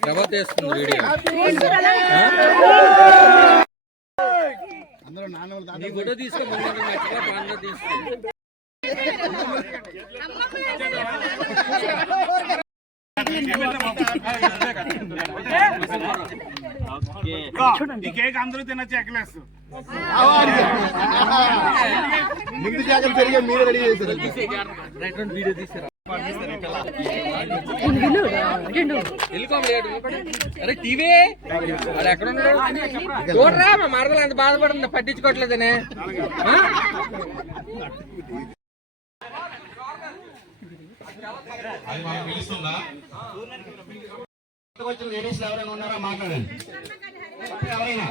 ప్రభాత్ వేస్తుంది video photo తీసుకో cake అందరూ తినచ్చు ఎక్కలేస్ ముందు జాగ్రత్త జరిగే మీరు రెడీ చేశారు వీడియో తీసారా అరే టీవీ అది ఎక్కడ ఉన్నాడు చూడరా మా మరదలు ఎంత బాధపడుతుంది పట్టించుకోవట్లేదనే లేడీస్ ఎవరైనా ఉన్నారా మాట్లాడండి ఎవరైనా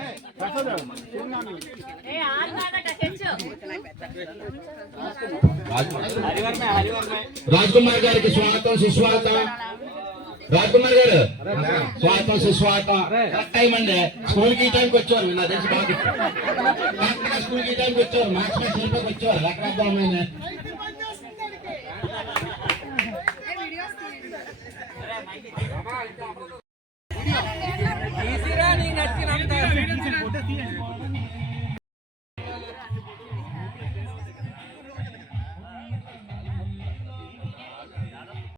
రాజ్ కుమార్ గారికి స్వాగతం సుస్వాగతం రాజ్ కుమార్ గారు స్వాగతం సుస్వాగతం కరెక్ట్ టైం అండి స్కూల్ కి టైంకి వచ్చారు నా తెలిసి బాగా స్కూల్ కి టైంకి వచ్చారు మార్క్స్ వచ్చారు ఎక్కడ అర్థమైంది ఈజీ